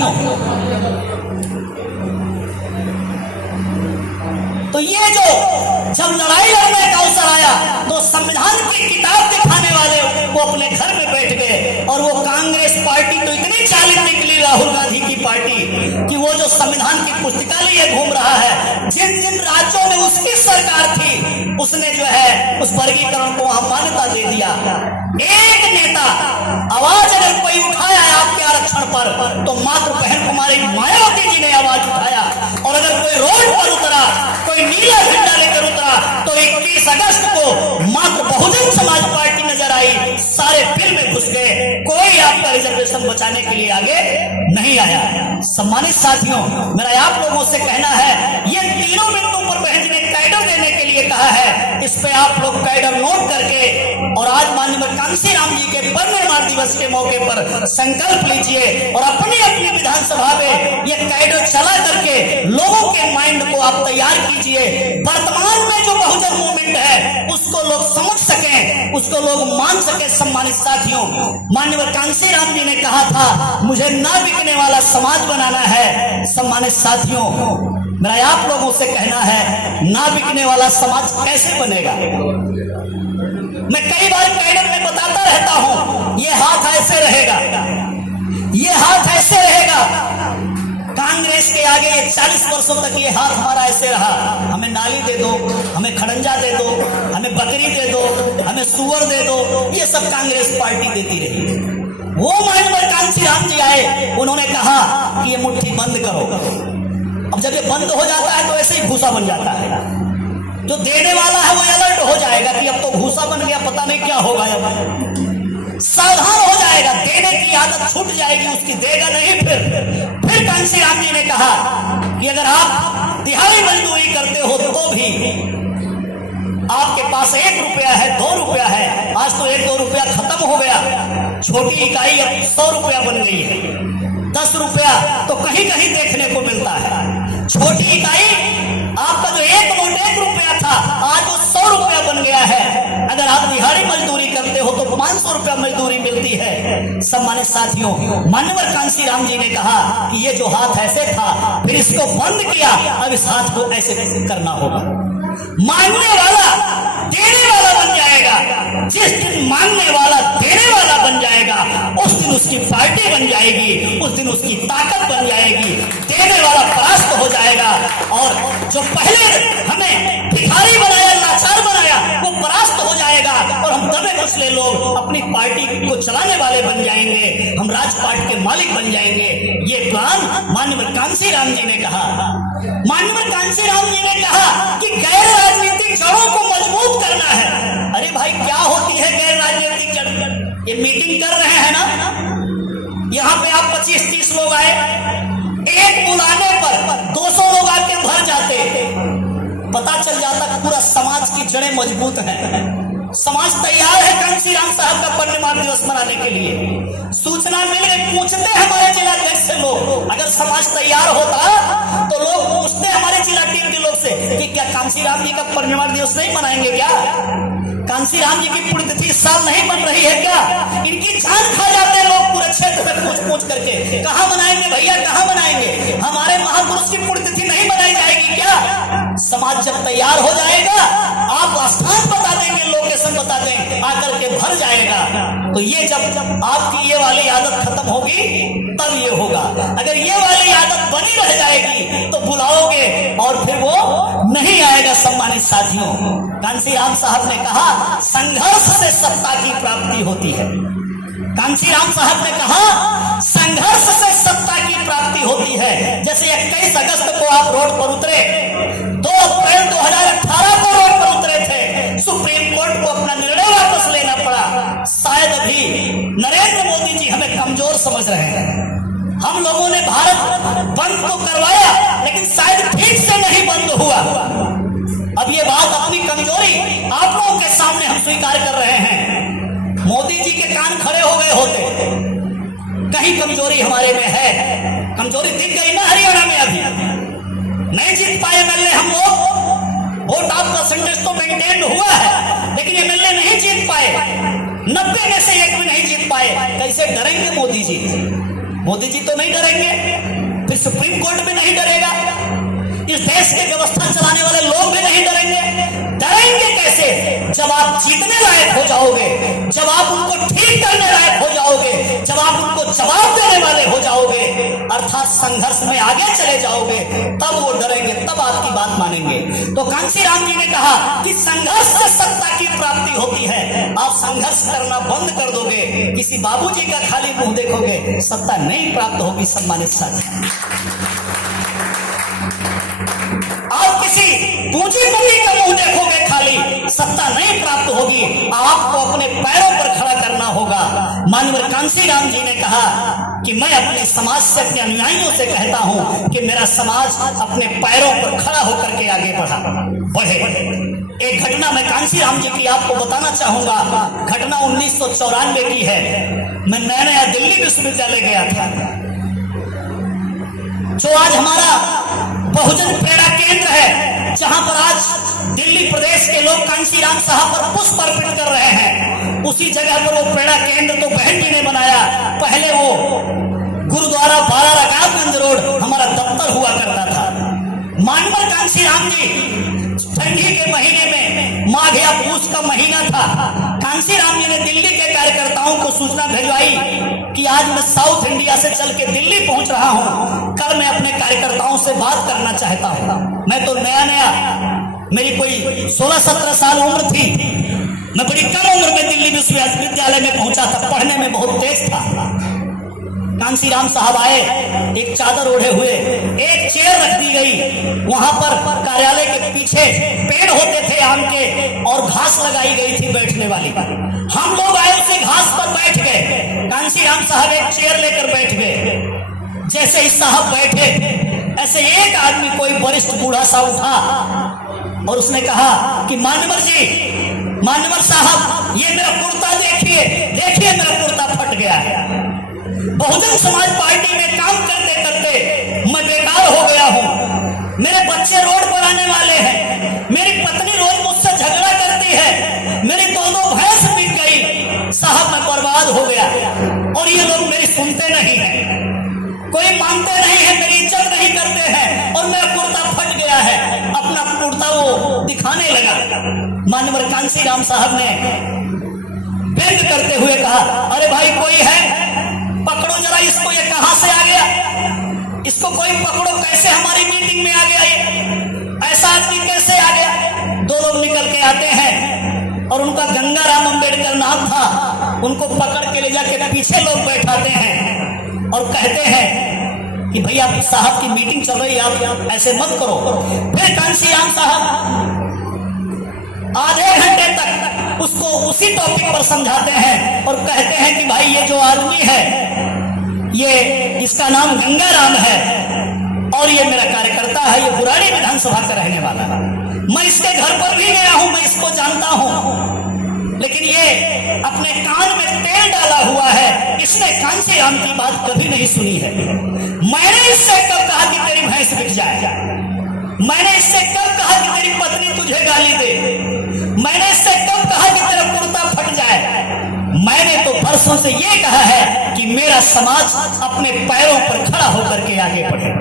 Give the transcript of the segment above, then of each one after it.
साथियों, तो ये जो जब लड़ाई लड़ने का अवसर आया तो संविधान की किताब दिखाने वाले वो अपने घर में बैठ गए और वो कांग्रेस पार्टी तो इतनी चालित निकली राहुल गांधी की पार्टी कि वो जो संविधान की पुस्तिका लिए घूम रहा है, जिन जिन राज्यों में उसकी सरकार थी उसने जो है उस वर्गीकरण को वहां मान्यता दे दिया। एक नेता आवाज अगर कोई उठाया है आपके आरक्षण पर तो मात्र बहन कुमारी मायावती जी ने आवाज उठाया, और अगर कोई रोड पर उतरा, कोई नीला झंडा लेकर उतरा तो 21 अगस्त को मात्र बहुजन समाज पार्टी नजर आई, सारे फिर में घुस गए, कोई आपका रिजर्वेशन बचाने के लिए आगे नहीं आया। सम्मानित साथियों, मेरा आप लोगों से कहना है, ये तीनों बिंदु पर बहन जी ने कैडर देने के लिए कहा है, इस पे आप लोग कैडर नोट करके और आज माननीय कांशीराम जी के परिनिर्वाण दिवस के मौके पर संकल्प लीजिए और अपनी अपनी विधानसभा में ये कैडर चला करके लोगों के माइंड को आप तैयार कीजिए। वर्तमान में जो बहुजन मूवमेंट है उसको लोग समझ सकें, उसको लोग मान सके। सम्मानित साथियों, माननीय कांशीराम जी ने कहा था मुझे ना बिकने वाला समाज बनाना है। सम्मानित साथियों, मेरा आप लोगों से कहना है, ना बिकने वाला समाज कैसे बनेगा? मैं कई बार कैडर में बताता रहता हूं, ये हाथ ऐसे रहेगा, ये हाथ ऐसे रहेगा। कांग्रेस के आगे 40 वर्षों तक ये हाथ हमारा ऐसे रहा, हमें नाली दे दो, हमें खड़ंजा दे दो, हमें बकरी दे दो, हमें सुअर दे दो, ये सब कांग्रेस पार्टी देती रही। वो माननीय कांशीराम जी आए, उन्होंने कहा कि ये मुट्ठी बंद करो। अब जब ये बंद हो जाता है तो ऐसे ही भूसा बन जाता है, जो देने वाला है वो अलर्ट हो जाएगा कि अब तो भूसा बन गया, पता नहीं क्या होगा, अब सावधान हो जाएगा, देने की आदत छूट जाएगी उसकी, देगा नहीं। फिर कांशीराम जी ने कहा कि अगर आप दिहाड़ी मजदूरी करते हो तो भी आपके पास 1 रुपया है, 2 रुपया है, आज तो 1-2 रुपया खत्म हो गया, छोटी इकाई अब 100 रुपया बन गई है, 10 रुपया तो कहीं कहीं देखने को मिलता है। छोटी इकाई आपका जो 1 नोट 1 रुपया था आज वो 100 रुपया बन गया है। अगर आप दिहाड़ी मजदूरी करते हो तो 500 रुपया मजदूरी मिलती है। सम्मानित साथियों, माननीय कांशीराम जी ने कहा कि ये जो हाथ ऐसे था, फिर इसको बंद किया, अब इस हाथ को ऐसे करना होगा। मांगने वाला देने वाला बन जाएगा। जिस दिन मांगने वाला देने वाला बन जाएगा उस दिन उसकी पार्टी बन जाएगी, उस दिन उसकी ताकत बन जाएगी, देने वाला परास्त हो जाएगा। और जो पहले हमें भिखारी बनाया, लाचार बनाया, वो परास्त हो जाएगा और हम दबे कुचले लोग अपनी पार्टी को चलाने वाले बन जाएंगे, हम राजपाट के मालिक बन जाएंगे। ये प्लान माननीय कांशीराम जी ने कहा। माननीय कांशीराम जी ने कहा कि गैर राजनीतिक जड़ों को मजबूत करना है। अरे भाई, क्या होती है गैर राजनीतिक जड़? ये मीटिंग कर रहे हैं ना, यहाँ पे आप 25-30 लोग आए, एक बुलाने पर 200 लोग आके भर जाते, पता चल जाता कि पूरा समाज की जड़ें मजबूत हैं। समाज तैयार है कांशीराम साहब का परिनिर्वाण दिवस मनाने के लिए। सूचना मिल गई, पूछते हमारे जिला अध्यक्ष से लोग, अगर समाज तैयार होता तो लोग पूछते हमारे जिला टीम के लोग से कि क्या कांशीराम जी का परिनिर्वाण दिवस नहीं मनाएंगे क्या? कांशीराम जी की पुण्यतिथि इस साल नहीं बन रही है क्या? इनकी जान खा जाते हैं लोग पूरे क्षेत्र में पूछ करके, कहाँ मनाएंगे भैया, कहाँ मनाएंगे? हमारे महापुरुष की पुण्यतिथि नहीं मनाई जाएगी क्या? समाज जब तैयार हो जाएगा, आप स्थान बता देंगे, लोकेशन बता देंगे, आकर के भर जाएगा। तो ये जब आपकी ये वाली आदत खत्म होगी तब ये होगा। अगर ये वाली आदत बनी रह जाएगी तो बुलाओगे और फिर वो नहीं आएगा। सम्मानित साथियों, कांशीराम साहब ने कहा संघर्ष से सत्ता की प्राप्ति होती है। कांशीराम साहब ने कहा संघर्ष से सत्ता की प्राप्ति होती है। जैसे 21 अगस्त को आप रोड पर उतरे, 2 अप्रैल 2018 को रोड पर उतरे थे, सुप्रीम कोर्ट को अपना निर्णय वापस लेना पड़ा। शायद अभी नरेंद्र मोदी जी हमें कमजोर समझ रहे हैं। हम लोगों ने भारत बंद तो करवाया लेकिन शायद ठीक से नहीं बंद हुआ। अब ये बात अपनी कमजोरी आप लोगों के सामने हम स्वीकार कर रहे हैं। मोदी जी के कान खड़े हो गए होते, कहीं कमजोरी हमारे में है। कमजोरी दिख गई ना हरियाणा में, अभी नहीं जीत पाए एमएलए हम लोग। वोट ऑफ परसेंटेज तो मेंटेन हुआ है लेकिन एमएलए नहीं जीत पाए, 90 में से 1 भी नहीं जीत पाए। कैसे डरेंगे मोदी जी? मोदी जी तो नहीं डरेंगे, फिर सुप्रीम कोर्ट भी नहीं डरेगा, इस देश की व्यवस्था चलाने वाले लोग भी नहीं डरेंगे। डरेंगे कैसे? जब आप जीतने लायक हो जाओगे, जब आप उनको ठीक करने लायक हो जाओगे, जब आप उनको जवाब देने वाले हो जाओगे, अर्थात संघर्ष में आगे चले जाओगे, तब वो डरेंगे, तब आपकी बात मानेंगे। तो कांशीराम जी ने कहा कि संघर्ष से सत्ता की प्राप्ति होती है। आप संघर्ष करना बंद कर दोगे, किसी बाबूजी का खाली मुंह देखोगे, सत्ता नहीं प्राप्त होगी। सम्मानित साथी, आप किसी पूंजीपति का मुंह देखोगे खाली, सत्ता नहीं प्राप्त होगी। आपको अपने पैरों पर खड़ा करना होगा। मानवर कांशीराम जी ने कहा कि मैं अपने समाज से, अपने अनुयायियों से कहता हूं कि मेरा समाज अपने पैरों पर खड़ा होकर के आगे बढ़े। एक घटना मैं कांशीराम जी की आपको बताना चाहूंगा। घटना 1994 की है। मैं नया दिल्ली विश्वविद्यालय गया था, जो आज हमारा बहुजन प्रेरणा केंद्र है, जहां पर आज दिल्ली प्रदेश के लोग कांशीराम साहब पर पुष्प अर्पित कर रहे हैं। उसी जगह पर वो प्रेरणा केंद्र तो बहन जी ने बनाया। पहले वो गुरुद्वारा बाला रकाबगंज रोड हमारा दफ्तर हुआ करता था। मानवर कांशीराम जी, ठंडी के महीने में, माघ या पूस का महीना था, कांशीराम जी ने दिल्ली के कार्यकर्ताओं को सूचना भिजवाई कि आज मैं साउथ इंडिया से चल के दिल्ली पहुंच रहा हूं, कल मैं अपने कार्यकर्ताओं से बात करना चाहता हूं। मैं तो नया, मेरी कोई 16-17 साल उम्र थी। मैं बड़ी कम उम्र में दिल्ली विश्वविद्यालय में पहुंचा था, पढ़ने में बहुत तेज था। कांशीराम साहब आए, एक चादर ओढ़े हुए, एक चेयर रख दी गई। वहां पर कार्यालय के पीछे पेड़ होते थे आम के, और घास लगाई गई थी बैठने वाली। हम लोग आए, उसी घास पर बैठ गए। कांशीराम साहब एक चेयर लेकर बैठ गए। जैसे ही साहब बैठे, ऐसे एक आदमी, कोई वरिष्ठ बूढ़ा सा उठा और उसने कहा कि मानवर जी, मानवर साहब, ये मेरा कुर्ता देखिए, देखिए मेरा कुर्ता फट गया है। बहुजन समाज पार्टी में काम करते करते मैं बेकार हो गया हूं। मेरे बच्चे रोड पर आने वाले हैं, मेरी पत्नी रोज मुझसे झगड़ा करती है, मेरी 2 भैंस बिक गई। साहब मैं बर्बाद हो गया, और ये लोग मेरी सुनते नहीं हैं, कोई मानते नहीं है, मेरी इज्जत नहीं करते हैं, और मेरा कुर्ता फट गया है। अपना कुर्ता वो दिखाने लगा। मानवर कांशीराम साहब ने व्यंग करते हुए कहा, अरे भाई कोई है, पकड़ो जरा इसको, ये कहां से आ गया, इसको कोई पकड़ो, कैसे हमारी मीटिंग में आ गया, ये ऐसा आदमी कैसे आ गया। 2 लोग निकल के आते हैं, और उनका गंगाराम अंबेडकर नाम था। उनको पकड़ के ले जाके पीछे लोग बैठाते हैं और कहते हैं कि भैया साहब की मीटिंग चल रही है, आप ऐसे मत करो। फिर कांशीराम साहब आधे घंटे तक उसको उसी टॉपिक पर समझाते हैं और कहते हैं कि भाई ये जो आदमी है, ये इसका नाम गंगाराम है, और ये मेरा कार्यकर्ता है, ये बुराड़ी विधानसभा का रहने वाला है। मैं इसके घर पर भी गया हूं, मैं इसको जानता हूं, लेकिन ये अपने कान में तेल डाला हुआ है, इसने कांशीराम की बात कभी नहीं सुनी है। मैंने इससे कब कहा कि तेरी भैंस बिक जाए, मैंने इससे कब कहा कि तेरी पत्नी तुझे गाली दे, मैंने इससे कब कहा कि तेरा कुर्ता फट जाए। मैंने तो बरसों से ये कहा है कि मेरा समाज अपने पैरों पर खड़ा होकर के आगे बढ़े।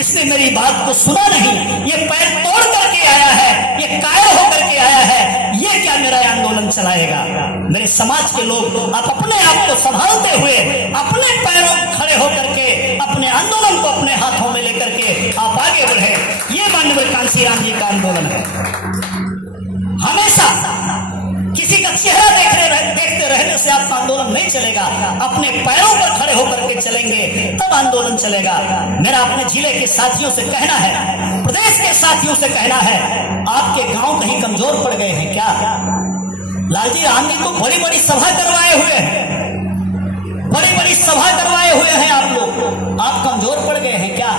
इसने मेरी बात को सुना नहीं, ये पैर तोड़ करके आया है, ये कायर होकर के आया है, ये क्या मेरा आंदोलन चलाएगा। मेरे समाज के लोग, आप अपने आप को संभालते हुए अपने पैरों खड़े होकर के अपने आंदोलन को अपने हाथों में लेकर के आप आगे बढ़े। ये माननीय कांशीराम जी का आंदोलन है। हमेशा किसी का चेहरा देखते रहने से आपका आंदोलन नहीं चलेगा। अपने पैरों पर खड़े होकर के चलेंगे तब आंदोलन चलेगा। मेरा अपने जिले के साथियों से कहना है, प्रदेश के साथियों से कहना है, आपके गांव कहीं कमजोर पड़ गए हैं क्या? लालजी राम जी को बड़ी बड़ी सभा करवाए हुए हैं, बड़ी बड़ी सभा करवाए हुए हैं आप लोग, आप कमजोर पड़ गए हैं क्या?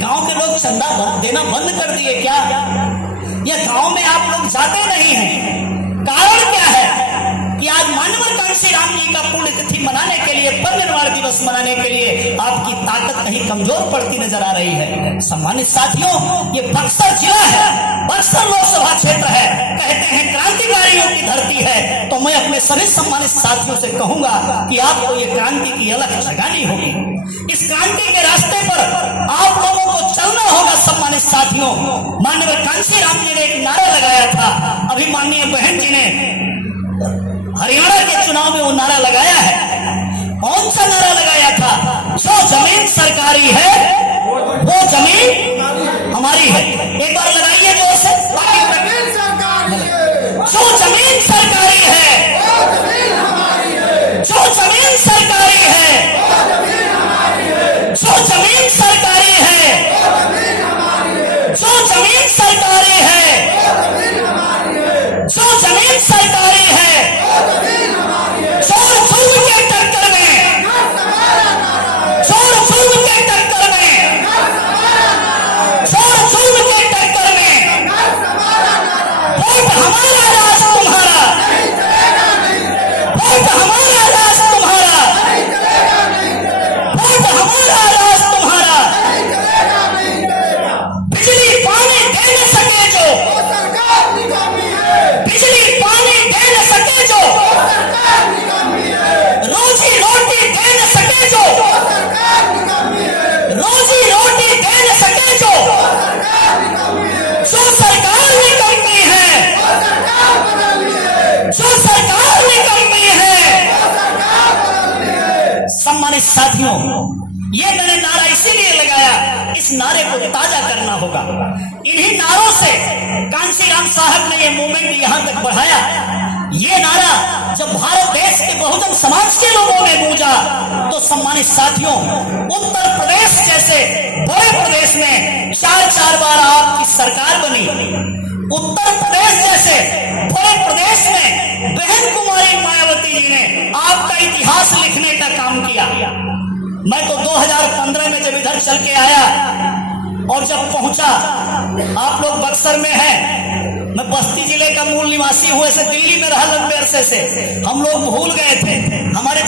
गांव के लोग चंदा देना बंद कर दिए क्या? या गांव में आप लोग जाते नहीं हैं, कारण क्या है? कि आज मानवर कांसी राम जी का पुण्यतिथि मनाने के लिए, परिनिर्वाण दिवस मनाने के लिए आपकी ताकत कहीं कमजोर पड़ती नजर आ रही है। सम्मानित साथियों, ये बक्सर जिला है, बक्सर लोकसभा क्षेत्र है, कहते हैं क्रांतिकारियों की धरती है। तो मैं अपने सभी सम्मानित साथियों से कहूंगा कि आपको ये क्रांति की अलख जगानी होगी। इस क्रांति के रास्ते पर आप लोगों को चलना होगा। सम्मानित साथियों, माननीय कांसी राम जी ने एक नारा लगाया था, अभी माननीय बहन जी ने हरियाणा के चुनाव में वो नारा लगाया है। कौन सा नारा लगाया था? जो जमीन सरकारी है वो जमीन हमारी है। एक बार लगाइए जोर से। जो जमीन सरकारी है, जो जमीन सरकारी है, जो जमीन सरकारी है, जो जमीन सरकारी है, जो जमीन सरकारी है, चोर जुल्म के टक्कर में, चोर जुल्म के टक्कर में, चोर जुल्म के टक्कर में, वोट हमारा राज तुम्हारा, वोट हमारा राज तुम्हारा, वोट हमारा राज तुम्हारा। बिजली पानी दे न सके जो, बिजली पानी दे न सके जो, रोजी रोटी दे न सके जो, रोजी रोटी दे न सके जो सरकार निकम्मी है, जो सरकार निकम्मी है। सम्मानित साथियों, ये मैंने नारा इसीलिए लगाया, इस नारे को ताजा करना होगा। इन्हीं नारों से कांसी राम साहब ने ये मूवमेंट यहां तक बढ़ाया। ये नारा जब भारत देश के बहुजन समाज के लोगों ने गूंजा तो सम्मानित साथियों, उत्तर प्रदेश जैसे बड़े प्रदेश में 4-4 बार आपकी सरकार बनी। उत्तर प्रदेश जैसे बड़े प्रदेश में बहन कुमारी मायावती जी ने आपका इतिहास लिखने का काम किया। मैं तो 2015 में जब इधर चल के आया और जब पहुंचा, आप लोग बक्सर में हैं, मैं बस्ती जिले का मूल निवासी हूं, ऐसे दिल्ली में रहा लंबे अरसे से, हम लोग भूल गए थे हमारे